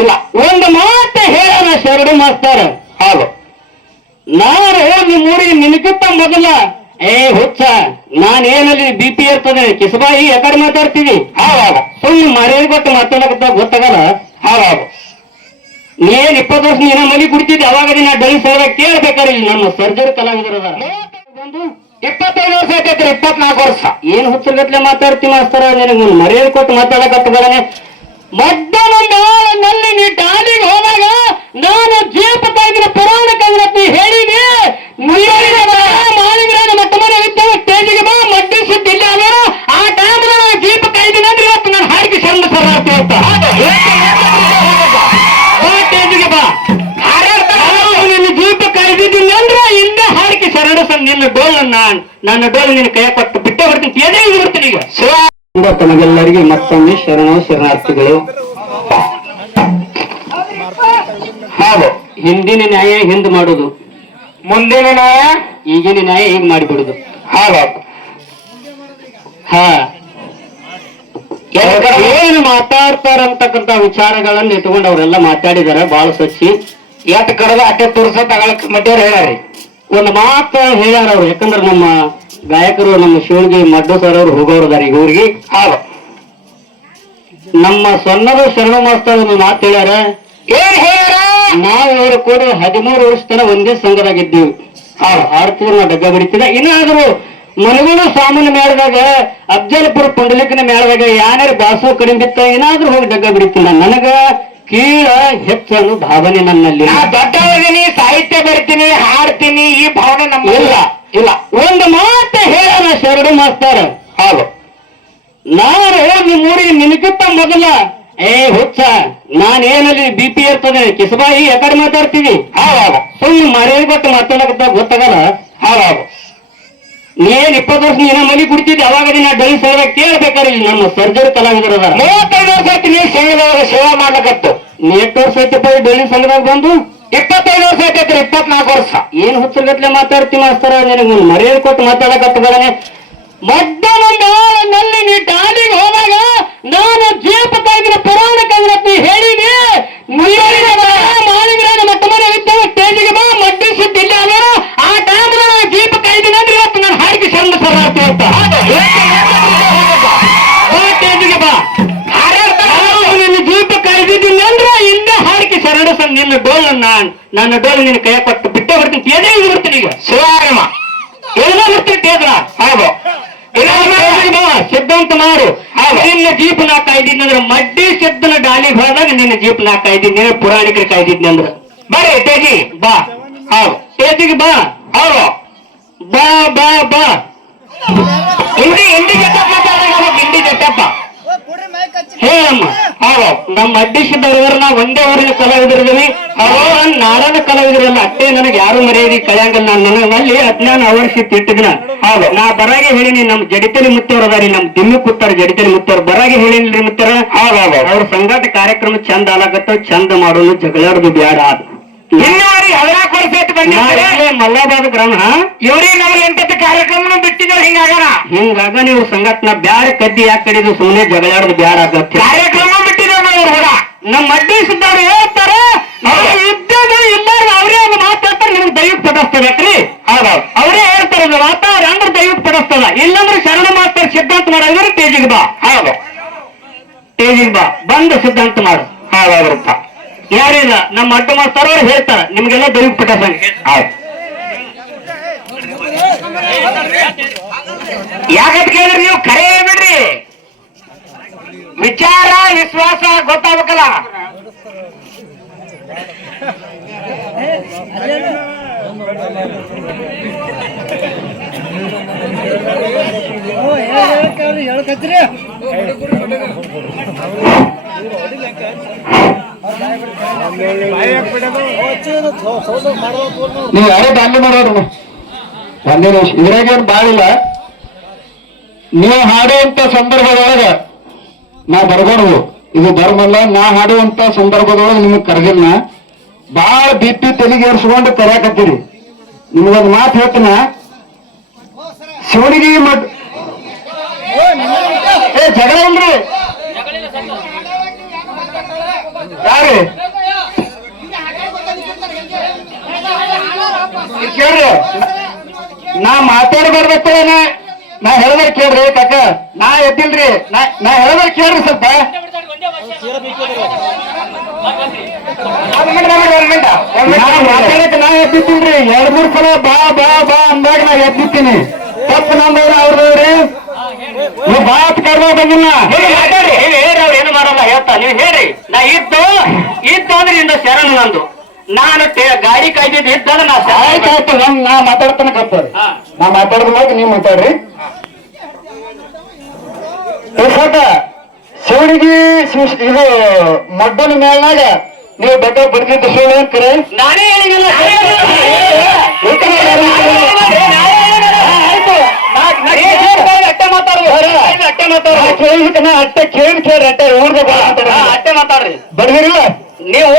ಇಲ್ಲ ಒಂದು ಮಾತು ಹೇಳೋಣ ಶರಡು ಮಾಸ್ತಾರ. ಹಾಗು ನಾನು ನಿಮ್ಮ ಊರಿಗೆ ನಿನಗಿಂತ ಮೊದಲ ಏ ಹುಚ್ಚ ನಾನೇನಲ್ಲಿ ಬಿ ಪಿ ಇರ್ತದೆ ಕಿಸಬಾಯಿ ಯಾಕಡೆ ಮಾತಾಡ್ತೀವಿ. ಹಾವಾಗ ಸುಮ್ಮನೆ ಮರ್ಯಾದೆ ಕೊಟ್ಟು ಮಾತಾಡಕತ್ತ ಗೊತ್ತಾಗಲ್ಲ. ಹಾವಾಗ ನೀನ್ ಇಪ್ಪತ್ತು ವರ್ಷ ನೀನ ಮಲಿ ಕುಡ್ತಿದ್ದೆ ಅವಾಗ ನಾ ಡೈ ಸಾವಿರ ಕೇಳ್ಬೇಕಾರೆ ಇಲ್ಲಿ ನಮ್ಮ ಸರ್ಜರಿ ಕಲಾವಿದರದ ಬಂದು ಇಪ್ಪತ್ತೈದು ವರ್ಷ ಆಯ್ತೈತ್ರಿ ಇಪ್ಪತ್ನಾಲ್ಕು ವರ್ಷ. ಏನ್ ಹುಚ್ಚರ್ಗತ್ಲೆ ಮಾತಾಡ್ತೀನಿ ಮಾಸ್ತಾರ? ನಿನಗೆ ಮರ್ಯಾದೆ ಕೊಟ್ಟು ಮಾತಾಡಕತ್ತಗಳನೆ ಮದ್ದನ ನಲ್ಲಿ ನೀ ದಾಳಿಗೆ ಹೋದಾಗ ನಾನು ಜೀಪ ತಾಯಿನ ಪುರಾಣ ಕಂಗ್ರತ್ತಿ ಹೇಳಿದೆ. ಮಾಡಿದ್ರೆ ಮಟ್ಟ ಮನೆ ಇದ್ದೇವೆ ಸ್ಟೇಜಿಗೆ ಬಾ, ಮಡ್ಡಿ ಸುದ್ದಿ ಅಲ್ಲ ಆ ಟೈಮ್ ನಾನು ಜೀಪ ಕಾಯ್ದಿನ ಅಂದ್ರೆ ಇವತ್ತು ನಾನು ಹಾಡಿಗೆ ಶರಣ ಸರ್ ಅಂತ. ಬಾ ಸ್ಟೇಜಿಗೆ ಬಾ. ನಾನು ನಿನ್ನ ಜೀಪ ಕಾಯ್ದಿದ್ದೀನಿ ಅಂದ್ರೆ ನಿನ್ನ ಡೋಲ್ ನಾನ್, ನನ್ನ ಡೋಲ್ ನಿನ್ನ ಕೈ ಕೊಟ್ಟು ಬಿಟ್ಟೆ ಬರ್ತೀನಿ ಎದೆ ಬಿಡ್ತೀನಿ ಈಗ. ತಮಗೆಲ್ಲರಿಗೆ ಮತ್ತೊಮ್ಮೆ ಶರಣ ಶರಣಾರ್ಥಿಗಳು. ನಾವು ಹಿಂದಿನ ನ್ಯಾಯ ಹಿಂದ್ ಮಾಡುದು. ಮುಂದಿನ ನ್ಯಾಯ ಈಗಿನ ನ್ಯಾಯ ಈಗ ಮಾಡಿಬಿಡುದು. ಹಾ. ಏನು ಮಾತಾಡ್ತಾರಂತಕ್ಕಂತ ವಿಚಾರಗಳನ್ನ ಇಟ್ಕೊಂಡು ಅವರೆಲ್ಲ ಮಾತಾಡಿದಾರ ಬಹಳ ಸಚ್ಚಿ ಎಟ್ ಕಡದ ಅಟ್ಟೆ ತೋರ್ಸ ತಗೊಳಕ್ ಮಟ್ಟಿಯವ್ರು ಒಂದು ಮಾತು ಹೇಳ್ಯಾರ ಅವ್ರು. ಯಾಕಂದ್ರ ನಮ್ಮ ಗಾಯಕರು ನಮ್ಮ ಶಿವನಿಗೆ ಮಡ್ಡು ಸರ್ ಅವ್ರು ಹೋಗೋರ್ದಾರ ಈಗ ಊರಿಗೆ. ನಮ್ಮ ಸಣ್ಣದು ಶರಣ ಮಾಸ್ತರ್ ಮಾತು ಹೇಳ್ಯಾರ. ನಾವು ಇವರು ಕೂಡ ಹದಿಮೂರು ವರ್ಷ ತನ ಒಂದೇ ಸಂಘದಾಗಿದ್ದೀವಿ. ಆಡ್ತಿದ್ರು ನಾವು ಡಗ್ಗ ಬಿಡಿತಿದ ಇನ್ನಾದ್ರೂ ಮನಗುಳು ಸಾಮಾನ್ಯ ಮೇಳದಾಗ ಅಫ್ಜಲ್ಪುರ ಪುಂಡಲಿಕನ ಮೇಳದಾಗ ಯಾರ್ಯಾರು ಬಾಸು ಕಡಿಮೆ ಬಿತ್ತ ಏನಾದ್ರೂ ಹೋಗಿ ಡಗ್ಗ ಬಿಡಿತಿಲ್ಲ ನನಗ ಕೀಳ ಹೆಚ್ಚು ಅನ್ನೋ ಭಾವನೆ ನನ್ನಲ್ಲಿ ಸಾಹಿತ್ಯ ಬರ್ತೀನಿ ಹಾಡ್ತೀನಿ ಈ ಭಾವನೆ ನಮ್ಮ ಇಲ್ಲ, ಒಂದು ಮಾತು ಹೇಳೋಣ ಶರಡು ಮಾಸ್ತಾರ. ಹಾಲು ನಾನು ನಿಮ್ಮ ಊರಿಗೆ ನಿನಗಿಂತ ಮೊದಲ, ಏ ಹುಚ್ಚ, ನಾನೇನಲ್ಲಿ ಬಿ ಪಿ ಇರ್ತದೆ, ಕಿಸಬಾಯಿ ಯಾಕಡೆ ಮಾತಾಡ್ತೀವಿ. ಹಾವಾಗ ಸುಮ್ಮನೆ ಮರ್ಯಾದೆ ಕೊಟ್ಟು ಮಾತಾಡಕತ್ತ ಗೊತ್ತಾಗಲ್ಲ. ಹಾವಾಗ ನೀನ್ ಇಪ್ಪತ್ತು ವರ್ಷ ನೀನ ಮಲಿ ಕುಡ್ತಿದ್ದೆ ಅವಾಗ ನಾ ಡೈ ಸೇವೆ ಕೇಳ್ಬೇಕಾರೆ ನಮ್ಮ ಸರ್ಜರಿ ಕಲಾವಿದರದ ಮೂವತ್ತೈದು ವರ್ಷ ಆಯ್ತು ನೀ ಸೇವೆ ಸೇವಾ ನೀ ಎಷ್ಟು ವರ್ಷ ಐತಪ್ಪ ಡೈಲಿ ಸಂಘದಾಗ ಬಂದು? ಇಪ್ಪತ್ತೈದು ವರ್ಷ ಆಕೈತ್ರಿ ಇಪ್ಪತ್ನಾಲ್ಕು ವರ್ಷ. ಏನ್ ಹುಚ್ಚರ್ಗತ್ಲೆ ಮಾತಾಡ್ತಿ ಮಾಸ್ತರ? ನಿನಗೆ ಒಂದು ಮರ್ಯಾದೆ ಕೊಟ್ಟು ಮಾತಾಡಕತ್ತಗಳನೆ ಮದ್ದನ ನಲ್ಲಿ ನೀ ಟಾಲಿಗೆ ಹೋದಾಗ ನಾನು ಜೀಪ ತಾಯಿನ ಪುರಾಣ ಕಂಗ್ರತ್ತಿ ಹೇಳಿದೆ. ಮಾಡಿದ್ರೆ ನಮ್ಮ ಮನೆ ಇದ್ದೇವೆ ಸ್ಟೇಜಿಗೆ ಬಾ ಮಡ್ಡಿ ಸುದ್ದಿ ಇಲ್ಲ ಅಲ್ಲ ಆ ಟೈಮ್ ನಾನು ಜೀಪ ಕಾಯ್ದಿನ ಅಂದ್ರೆ ಇವತ್ತು ನಾನು ಹಾಡಿಗೆ ಶರಣ ಸರ ಅಂತ. ಬಾ ಸ್ಟೇಜಿಗೆ ಬಾ. ನಾನು ನಿನ್ನ ಜೀಪ ಕಾಯ್ದಿದ್ದೀನಿ ಅಂದ್ರೆ ಹಿಂದೆ ಹಾಡಿಕೆ ಶರಣ ಸರ್ ನಿನ್ನ ನಾನ್ ನನ್ನ ಡೋಲ್ ನಿನ್ನ ಕೈ ಕೊಟ್ಟು ಬಿಟ್ಟೆ ಬರ್ತೀನಿ. ಎದೆ ಬಿಡ್ತೀನಿ ಈಗ. ಶಿವಾಗಮ ಎಲ್ಲ ಬರ್ತೀನಿ ಟೇದ್ರ ಹೌದು ಸಿದ್ಧಾಂತ ಮಾಡು. ನಿನ್ನ ಜೀಪ್ ನಾ ಕಾಯ್ದಿದ್ನ ಅಂದ್ರೆ ಮಡ್ಡಿ ಸಿದ್ದನ ಡಾಲಿ ಹೋದಾಗ ನಿನ್ನ ಜೀಪ್ ನಾ ಕಾಯ್ದಿದ್ನಿ ಪುರಾಣಿಕರು ಕಾಯ್ದಿದ್ನಿ ಅಂದ್ರ. ಬರ್ರಿ ತೇಜಿ ಬಾ. ಹೌದು ತೇಜಿಗೆ ಬಾ. ಹೌದು ಬಾ ಬಾ ಬಾ. ಹೇಳಮ್ಮ ಹೌದು. ನಮ್ಮ ಅಡ್ಡಿ ಬರೋರು ನಾವು ಒಂದೇ ಊರಿನ ಕಲಾವಿದರಿದ್ದೀವಿ. ಅವ್ರ ನಾರಾಯಣ ಕಲಾವಿದರಲ್ಲ. ಅಟ್ಟೆ ನನಗೆ ಯಾರು ಮರೆಯದಿ ಕಳೆಯಂಗಿಲ್ಲ. ನಾನು ಅಲ್ಲಿ ಅಜ್ಞಾನ ಅವರ್ಸಿ ತಿಟ್ಟಿದ್ನ ಹೌದು. ನಾ ಬರಾಗಿ ಹೇಳಿನಿ ನಮ್ ಜಡಿತಲಿ ಮುತ್ತವ್ರ ಅದಾರಿ. ನಮ್ ದಿಮ್ಮಿ ಕೂತಾರ ಜಡಿತಲಿ ಮುತ್ತವ್ರ. ಬರಾಗೆ ಹೇಳಿನ್ರಿ ಮುತ್ತರ ಅವ್ರ ಸಂಗಾಟ ಕಾರ್ಯಕ್ರಮ ಚಂದ ಆಲಾಗತ್ತ ಚಂದ ಮಾಡೋನು ಜಗಳಾಡುದು ಬ್ಯಾಡ ಅದು ಮಲ್ಲಾಬಾದ್ ಗ್ರಾಮ ಇವ್ರಿಗೆ ನಾವು ಎಂಟತ್ತು ಕಾರ್ಯಕ್ರಮ ಬಿಟ್ಟಿದ್ದೇವೆ ಹಿಂಗಾಗಣ ಹಿಂಗಾಗ ನೀವು ಸಂಘಟನೆ ಬ್ಯಾಡ ಕದ್ದಿ ಯಾಕೆ ಕಡಿದು ಸುಮ್ಮನೆ ಜಗಳಾಡೋದು ಬ್ಯಾರ ಆಗತ್ತೆ? ಕಾರ್ಯಕ್ರಮ ಬಿಟ್ಟಿದ್ದೇವೆ ನಾವು ನಮ್ಮ ಅಡ್ಡಿ ಸಿದ್ದವ್ರು ಹೇಳ್ತಾರೆ. ಅವ್ರು ಇಲ್ಲ ಇಲ್ಲಾರ ಅವರೇ ಒಂದು ಮಾತಾಡ್ತಾರೆ ನಿಮ್ಗೆ ದೈವಿಕ ಪಡಿಸ್ತಬೇಕ್ರಿ ಹೌದೌದು. ಅವರೇ ಹೇಳ್ತಾರೆ ಒಂದು ವಾತಾವರಣ ಅಂದ್ರೆ ದೈವಿಕ ಪಡಿಸ್ತದ. ಇಲ್ಲಂದ್ರೆ ಶರಣ ಮಾಸ್ತರ ಸಿದ್ಧಾಂತ ಮಾಡಿದ್ರೆ ತೇಜಿಗೆ ಬಾ. ಹೌದು. ತೇಜಿಗೆ ಬಾ. ಬಂದು ಸಿದ್ಧಾಂತ ಮಾಡು. ಹೌದೌದ್ರಪ್ಪ. ಯಾರಿಲ್ಲ ನಮ್ಮ ಅಡ್ಡ ಮಾಸ್ತರ ಅವ್ರು ಹೇಳ್ತಾರ. ನಿಮ್ಗೆಲ್ಲ ದೊರಕು ಪಟ್ಟ ಹೌದು ಯಾಕಂತ ಕೇಳಿದ್ರಿ ನೀವು ಕರೆ ಹೇಳ್ಬಿಡ್ರಿ. ವಿಚಾರ ವಿಶ್ವಾಸ ಗೊತ್ತಾಗ್ಬೇಕಲ್ಲ. ಹೇಳ್ಕತ್ರಿ? ನೀವು ಯಾರೇ ದಾಂಧೆ ಮಾಡೋರು ಒಂದೇ ನಿಮಿಷ ಇದ್ರಾಗೇನು ಬಾಳಿಲ್ಲ ನೀವು ಹಾಡುವಂತ ಸಂದರ್ಭದೊಳಗ ನಾ ಬರ್ಬಾರ್ದು ಇದು ಧರ್ಮಲ್ಲ, ನಾ ಹಾಡುವಂತ ಸಂದರ್ಭದೊಳಗ ನಿಮಗೆ ಕರೆದಿಲ್ಲ ಬಾಳ ಬಿಟ್ಟು ತೆಲಿಗೆ ಏರ್ಸ್ಕೊಂಡು ಕರೆಯಾಕತ್ತೀರಿ. ನಿಮ್ಗೊಂದು ಮಾತು ಹೇಳ್ತೀನ ಶಿವನಿಗೆ ಮಠ ಏ, ಜಗಳ ಇಲ್ರಿ. ಯಾರು? ಕೇಳ್ರಿ. ನಾ ಮಾತಾಡಬಾರ್ದತ್ತ ನಾ ಹೇಳ್ದಾರ ಕೇಳ್ರಿ ಕಾಕ. ನಾ ಎದ್ದಿಲ್ರಿ. ನಾ ಹೇಳ್ದಾರ ಕೇಳ್ರಿ ಸ್ವಲ್ಪ. ನಾ ಮಾತಾಡಕ್ ನಾ ಎದ್ದಿತ್ತೀನ್ರಿ ಎರಡ್ ಮೂರ್ ಸಲ ಬಾ ಬಾ ಬಾ ಅಂದಾಗ ನಾ ಎದ್ದಿತ್ತೀನಿ ತಪ್ಪು ನಂದವ್ರ ಅವ್ರದವ್ರಿ ನೀವು ಬಾ ಅಂತ ಕರ್ದ ಬಂದಿಲ್ಲ. ಹೇಳಿ ಮಾತಾಡಿ ಹೇಳಿ ಹೇಳಿ ಅವ್ರು ಏನು ಮಾಡಲ್ಲ ಹೇಳ್ತಾ ನೀವು ಹೇಳಿ ನಾ ಇದ್ದು ಇದ್ದು ಅಂದ್ರೆ ಇಂದ ಶರಣ ನಂದು. ನಾನು ಗಾಡಿ ಕಾಯ್ದಿದ್ದು ಇದ್ದಾಗ ನಾ ಆಯ್ತು ಆಯ್ತು ನಮ್ ನಾ ಮಾತಾಡ್ತಾನೆ ಕಪ್ಪ ನಾ ಮಾತಾಡಿದ್ಮಾಗ ನೀವ್ ಮಾತಾಡ್ರಿ. ಶಿವನಿಗೆ ಶಿವ- ಇದು ಮಡ್ಡನ ಮೇಲ್ನಾಗ ನೀವು ಬೆಟ್ಟ ಬಡ್ದಿದ್ದು ಸುಳ್ಳು ಅಂತ ಕರೆ? ನಾನೇ ಹೇಳಿದಿಲ್ಲ ಅಟ್ಟೆ ಮಾತಾಡುದು ಕೇಳಿಕ ನಾ ಅಟ್ಟ ಕೇಳಿ ಕೇಳಿ ಅಟ್ಟ ಊರ್ಗ ಬಾ ಹಾ, ಅಟ್ಟೆ ಮಾತಾಡ್ರಿ. ಬಡ್ದಿರಿಲ್ಲ ನೀವು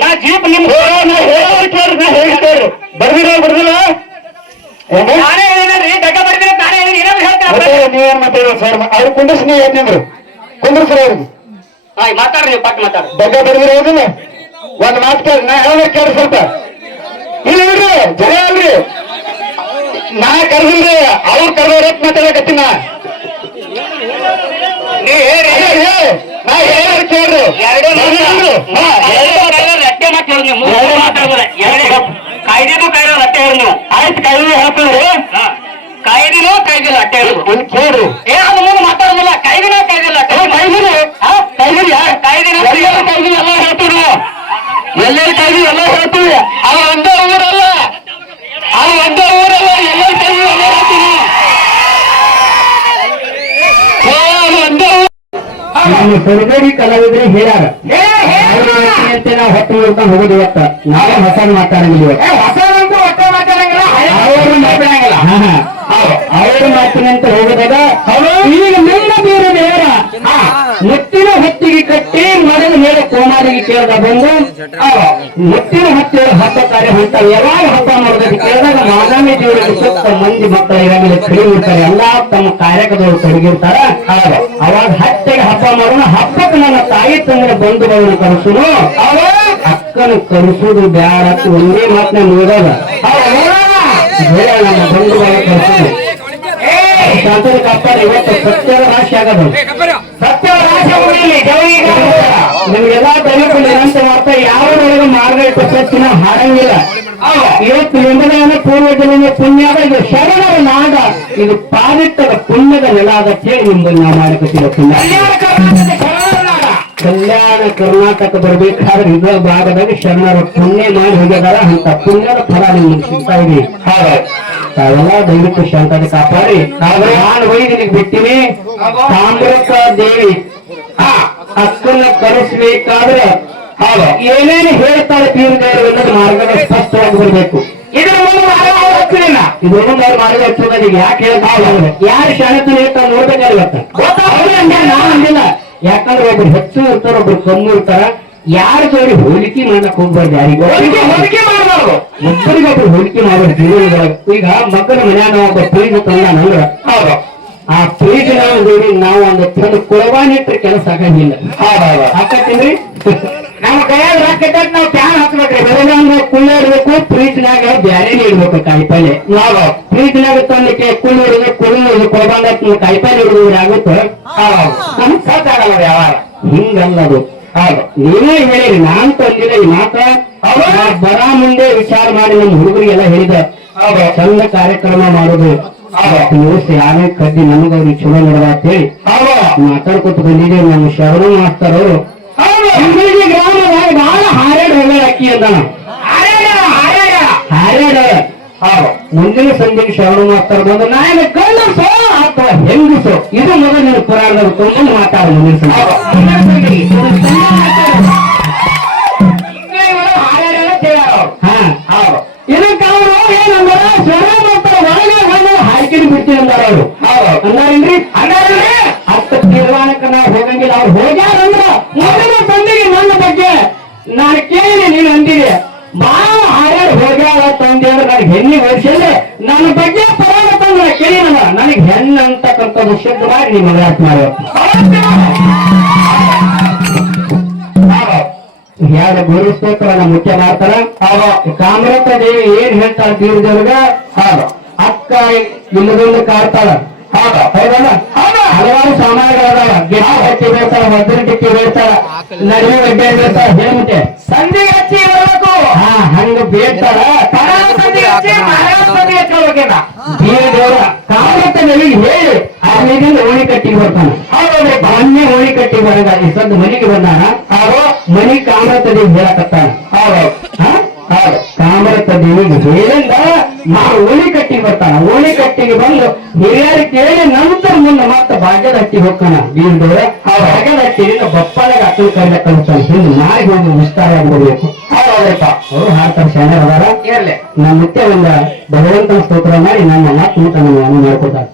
ನಾ ಜೀಪ್ ನಿಮ್ ನಾ ಹೇಳಿ ಕೇಳ್ರಿ ನಾ ಹೇಳಿ ಕೇಳ್ರಿ ಬರ್ದಿರ ಬರ್ದಿಲ್ಲ? ನಾನೇ ಹೇಳಿದ್ರಿ ಡಗ ಬಡಿದ್ರೆ ನಾನೇ ಹೇಳಿದ್ರೆ ಏನಾದ್ರು ಹೇಳ್ತಾರೆ? ನೀವೇನ್ ಮಾತಾಡಿದ್ರು ಸರ್? ಅವ್ರು ಕುಂಡ್ರಿಸಿ ನೀವು ಏನಿದ್ರು ಕುಂದ್ರಸ್ರಿ ಅವ್ರಿಗೆ ಹಾಯ್ ಮಾತಾಡ್ರಿ ನೀವು ಪಟ್ ಮಾತಾಡ್ರಿ. ಡಬ್ಬ ಬರೆದಿರ ಹೋದಿಲ್ಲ ಒಂದ್ ಮಾತು ಕೇಳಿ ನಾ ಹೇಳಿದ್ರೆ ಕೇಳಿ ಸ್ವಲ್ಪ. ಇಲ್ಲ ಇಲ್ರಿ ಜನ ಅಲ್ರಿ ನಾ ಕರ್ದಿಲ್ರಿ ಅವ್ರು ಕರ್ದವ್ರ ಮಾತಾಡಕತ್ತೀನಿ ನಾ ಹೇಳಿ. ಕೇಳ್ರಿ. ಎರಡೇ ಬರ್ದಿರಲ್ರಿ? ಹಾ, ಎರಡೇ ಅಟ್ಟೆ ಮಾತಾಡೋದು ನೀವು ಮೂರು ಮಾತಾಡೋದು ಎರಡೇ. ಕಾಯ್ದಿದ್ದು ಕಾಯ್ದಲ್ಲ ರಟ್ಟೆ ಹೇಳಿ ನೀವು. ಆಯ್ತು ಕಾಯ್ದೆ ಹೇಳ್ತೀವ್ರಿ. ಕಾಯ್ದಿನೋ ಕಾಯ್ದಿಲ್ಲ ಅಟ್ಟೆ ಇಲ್ಲಿ ಕೇಳ್ರಿ. ಏ ಅದು ಮುಂದೆ ಮಾತಾಡೋದಿಲ್ಲ ಕಾಯ್ದಿನ ಕಾಯ್ದಿಲ್ಲ ಅಟ್ಟೆ ಏ, ಕೈದಿರಿ ಹಾ? ಕೈದಿರಿ ಯಾರು ಕಾಯ್ದಿನ ಎಲ್ಲೆಲ್ಲ ಕೈದಿ ಎಲ್ಲ ಹೇಳ್ತೀವಿ ನಾವು ಎಲ್ಲೆಲ್ಲಿ ಕೈದಿ ಎಲ್ಲ ಹೇಳ್ತೀವಿ ಅವ ಒಂದೇ ಊರಲ್ಲ ಅವ ಒಂದೇ ಊರಲ್ಲ ಎಲ್ಲೆಲ್ಲಿ ಕೈದಿ ಎಲ್ಲ ಹೇಳ್ತೀವಿ ಏ, ಅವ ಒಂದೇ ಊರು. ನಮ್ಮ ಸರಿಗಡಿ ಕಲಾವಿದ್ರೆ ಹೇಳ್ಯಾರ ಅಂತ ನಾವು ಹೊತ್ತು ನೋಡ್ಕೊಂಡು ಹೋಗೋದು ಇವತ್ತ ನಾವೇ ಹೊಸ ಮಾತಾಡಂಗಿಲ್ಲ. ಅವ್ರ ಮಾತಿನಂತ ಹೋಗೋದಾಗ ಕೋಮಾರಿಗೆ ಕೇಳ್ದ ಬಂದು ಮುಟ್ಟಿನ ಹತ್ತಿರ ಹಬ್ಬ ಕಾರ್ಯ ಅಂತ ಯಾವಾಗ ಹಬ್ಬ ಮಾಡೋದಕ್ಕೆ ಕೇಳಿದಾಗ ಮಾದಾಮಿ ದೇವರಿಗೆ ಸುತ್ತ ಮಂದಿ ಮಕ್ಕಳು ಇರಂಗಿಲ್ಲ ಕಡಿಮೆ ಇರ್ತಾರೆ ಎಲ್ಲಾ ತಮ್ಮ ಕಾರ್ಯಕದವರು ತೊಡಗಿರ್ತಾರ ಅವಾಗ ಹತ್ತಿಗೆ ಹಬ್ಬ ಮಾಡೋಣ ಹಬ್ಬಕ್ಕೆ ನನ್ನ ತಾಯಿ ತಂದಿನ ಬರೋಣ ಕರೆಸುನು. ಅವ ಅಕ್ಕನ ಕರೆಸುದು ಬ್ಯಾಡ ಒಂದೇ ಮಾತನ್ನ ನೋಡೋದ ನಮ್ಮ ಬಂಧುಗಳ ಕರೆಸುನು ಶಾಂತನ ಕಾಪಾಡ ಇವತ್ತು ಸತ್ಯದ ರಾಶಿ ಆಗದು ಸತ್ಯದ ರಾಶಿ ನಿಮ್ಗೆಲ್ಲ ದಯವಿಟ್ಟು ಅಂತ ಯಾವ ಯಾವ್ದೊಳಗೆ ಮಾರ್ಗೈತ ಪ್ರಶಸ್ತಿನ ಹಾಡಂಗಿಲ್ಲ. ಇವತ್ತು ಎಂಬುದನ್ನು ಪೂರ್ವ ಪುಣ್ಯದ ಇದು ಶರಣರ ನಾಡ ಇದು ಪಾವಿತ್ರದ ಪುಣ್ಯದ ನೆಲ ಅದಕ್ಕೆ ನಿಮ್ಮನ್ನು ನಾವು ಮಾಡಕತ್ತಿರೋ ಪುಣ್ಯ. ಕಲ್ಯಾಣ ಕರ್ನಾಟಕ ಬರಬೇಕಾದ್ರೆ ಇದರ ಭಾಗದಲ್ಲಿ ಶರಣರ ಪುಣ್ಯ ಮಾಡಿ ಹೋಗಿದಾರ, ಅಂತ ಪುಣ್ಯದ ಫಲ ನಿಮ್ಗೆ ಸಿಗ್ತಾ ಇದೆ. ತಾವೆಲ್ಲ ದಯವಿಟ್ಟು ಶಾಂತತೆ ಕಾಪಾಡಿ. ನಾನು ಹೋಗಿ ನಿನಗೆ ಬಿಟ್ಟಿನಿ ತಾಮ್ರಕ ದೇವಿ. ಅಕ್ಕನ ಕರೆಸ್ಬೇಕಾದ್ರೆ ಹೌದು ಏನೇನು ಹೇಳ್ತಾರೆ ತೀರ್ದೇವರು ಅನ್ನೋದು ಮಾರ್ಗದ ಸ್ಪಷ್ಟವಾಗಿ ಬರಬೇಕು. ಇದ್ರ ಮುಂದೆ ಮಾರ್ಗ ಹಚ್ಚಲಿಲ್ಲ ಇದ್ರ ಮುಂದೆ ಅವ್ರು ಮಾರ್ಗ ಹಚ್ಚೋದಾಗ ಈಗ ಯಾಕೆ ಹೇಳ್ತಾ ಇದ್ದಾರೆ? ಯಾರು ಶಾಣತನ ಹೇಳ್ತಾ ನೋಡ್ಬೇಕಾದ್ರೆ ನಾನು ಅಂದಿಲ್ಲ. ಯಾಕಂದ್ರೆ ಒಬ್ರು ಹೆಚ್ಚು ಇರ್ತಾರ ಒಬ್ರು ಕಮ್ಮಿ ಇರ್ತಾರ ಯಾರು ಜೋಡಿ ಹೋಲಿಕೆ ಮಾಡಕ್ ಹೋಗ್ಬಾರ್ದು ಯಾರಿಗೂ? ಹೋಲಿಕೆ ಮಾಡಬಾರ್ದು. ಒಬ್ಬರಿಗೊಬ್ರು ಹೋಲಿಕೆ ಮಾಡೋದು ಜೀವನದೊಳಗೆ ಈಗ ಮಕ್ಕಳ ಮನ್ಯಾಗ ಒಬ್ಬ ಪ್ರೀತಿ ತಂದಾನಂದ್ರ ಹೌದು. ಆ ಪ್ರೀತಿ ನಾವು ಜೋಡಿ ನಾವು ಒಂದು ತಂದು ಕುಳವಾನಿಟ್ರೆ ಕೆಲಸ ಆಗಂಗಿಲ್ಲ ಹಾಕತ್ತೀನ್ರಿ ನಮ್ಮ ಕೈಯಾಗ ರೊಕ್ಕ ನಾವು ಪ್ಯಾನ್ ಹಾಕ್ಬೇಕ್ರಿ. ಬೆಳೆನಾಗ ನಾವು ಕುಳ್ಳ ಇಡ್ಬೇಕು ಪ್ರೀತಿನಾಗ ಬ್ಯಾರೇನೆ ಇಡ್ಬೇಕು ಕಾಯಿಪಲ್ಲೆ ನಾವು ಪ್ರೀತಿನಾಗ ತಂದಕ್ಕೆ ಕುಳ್ಳಿಡಿದ್ರೆ ಕುಳ್ಳಿ ಕೊಳಬಂದ ಕಾಯಿಪಲ್ಲೆ ಹಿಡಿದ್ರೆ ಆಗುತ್ತೆ? ಸಾಕಾಗಲ್ಲ ಯಾವಾಗ ಹಿಂಗಲ್ಲದು. ಹೌದು. ನೀವೇ ಹೇಳಿರಿ ನಾನ್ ತಂದಿಲ್ಲ ಈ ಮಾತ. ಬರ ಮುಂದೆ ವಿಚಾರ ಮಾಡಿ ನಮ್ಮ ಹುಡುಗರಿಗೆಲ್ಲ ಹೇಳಿದ. ಚಂದ ಕಾರ್ಯಕ್ರಮ ಮಾಡೋದು. ದಿವಸ ಯಾರೇ ಕದ್ದಿ ನಮಗವ್ರಿಗೆ ಚಲೋ ನಡೆದ ಅಂತ ಹೇಳಿ ಮಾತಾಡ್ಕೊತ ಬಂದಿದ್ದೇವೆ ನಮ್ಮ ಶರಣ ಮಾಸ್ತರ್ ಅವರು. ಗ್ರಾಮದಾಗ ಬಹಳ ಹಾರ್ಯಾಡ್ ಹೋಗ್ಯಾಳ ಅಕ್ಕಿ ಅಂದ ಹಾರ್ಯಾಡ ಮುಂದಿನ ಸಂಜೆಗೆ ಶರಣು ಮಾಸ್ತರ್ ಬಂದು ನಾನು ಗಂಡಸೋ ಅಥವಾ ಹೆಂಗಸು ಇದು ಮೊದಲು ಪುರಾಣದ ಕೊಂಡು ಮಾತಾಡ ಮುಂದಿನ ಸಂಜೆ ನನಗೆ ಹೆಣ್ಣಿ ನನ್ನ ಬಗ್ಗೆ ಪರಾಗ ತಂದ್ರೆ ಕೇಳಿ ನನ್ನ ನನಗೆ ಹೆಣ್ಣು ಅಂತಕ್ಕಂಥದ್ದು ಶುದ್ಧ ಮಾಡಿ ನಿಮ್ಮ ಮಗಳ ಮಾಡೋ. ಯಾರ ಗುರು ಸ್ತೋತ್ರನ ಮುಖ್ಯ ಮಾಡ್ತಾರ? ಕಾಮರತ ದೇವಿ ಏನ್ ಹೇಳ್ತಾಳ ತೀರ್ದವ್ರಿಗ ಹೌದು. ಅಕ್ಕ ಇಲ್ಲದೊಂದು ಕಾಡ್ತಾಳ. ಹೌದು. ಹೌದಲ್ಲ? ಹಲವಾರು ಸಾಮಾನುಗಳದಾವ. ಗೆಟ್ಟಿ ಹಚ್ಚಿ ಬೇಡ್ತಾಳ ಮದ್ರ ಟಿಕ್ಕಿ ಬೇಡ್ತಾಳ ನಡುವೆ ಒಡ್ಡೆ ಬೇಡ್ತಾಳ ಹೇಳ್ಬಿಟ್ಟೆ ಸಂಧಿ ಹಚ್ಚಿ ಬರ್ಬೇಕು ಹಾ ಹಂಗ ಸಂಧಿ ಕಾಮರತ ದೇವಿಗೆ ಹೇಳಿ ಆ ಓಣಿ ಕಟ್ಟಿ ಬರ್ತಾನೆ. ಹೌದು ಮೊನ್ನೆ ಓಣಿ ಕಟ್ಟಿ ಬರಂಗ ಇಷ್ಟೊಂದು ಮನೆಗೆ ಬಂದಾನ? ಅವರು ಮನಿ ಕಾಮರತ ದೇವಿ ಹೇಳಕತ್ತಾನ. ಹೌದು. ಹೌದು. ಕಾಮರತ ದೇವಿಗೆ ಹೇಳಿಂದ ನಾವು ಓಣಿ ಕಟ್ಟಿ ಬರ್ತಾನ. ಓಣಿ ಕಟ್ಟಿಗೆ ಬಂದು ಹಿರಿಯರು ಕೇಳಿ ನಂತರ ಮುನ್ನ ಮತ್ತೆ ಭಾಗ್ಯದ ಹಟ್ಟಿ ಹೋಗ್ತಾನ. ಬೀರ್ದವ್ರೆ ಅವ್ರ ಭಾಗ್ಯದ ಹಟ್ಟಿಯಿಂದ ಬಪ್ಪಳಗೆ ಅಕ್ಕನ ಕೈಲ ಕಳಿಸ್ತಾನೆ ಹಿಂದೆ ನಾಯಿ ಹೋಗಿ ವಿಸ್ತಾರ ಆಗ್ಬಿಡ್ಬೇಕು. ಅವರು ಹಾಡ್ತಾರೆ ಶಾನೆ ಅವರ ನಾನು ನಮ್ಮ ಒಂದು ಒಂದ ಭಗವಂತನ ಸ್ತೋತ್ರ ಮಾಡಿ ನನ್ನ ಮಾತು ಊಟ ಮಾಡ್ಕೊತಾರೆ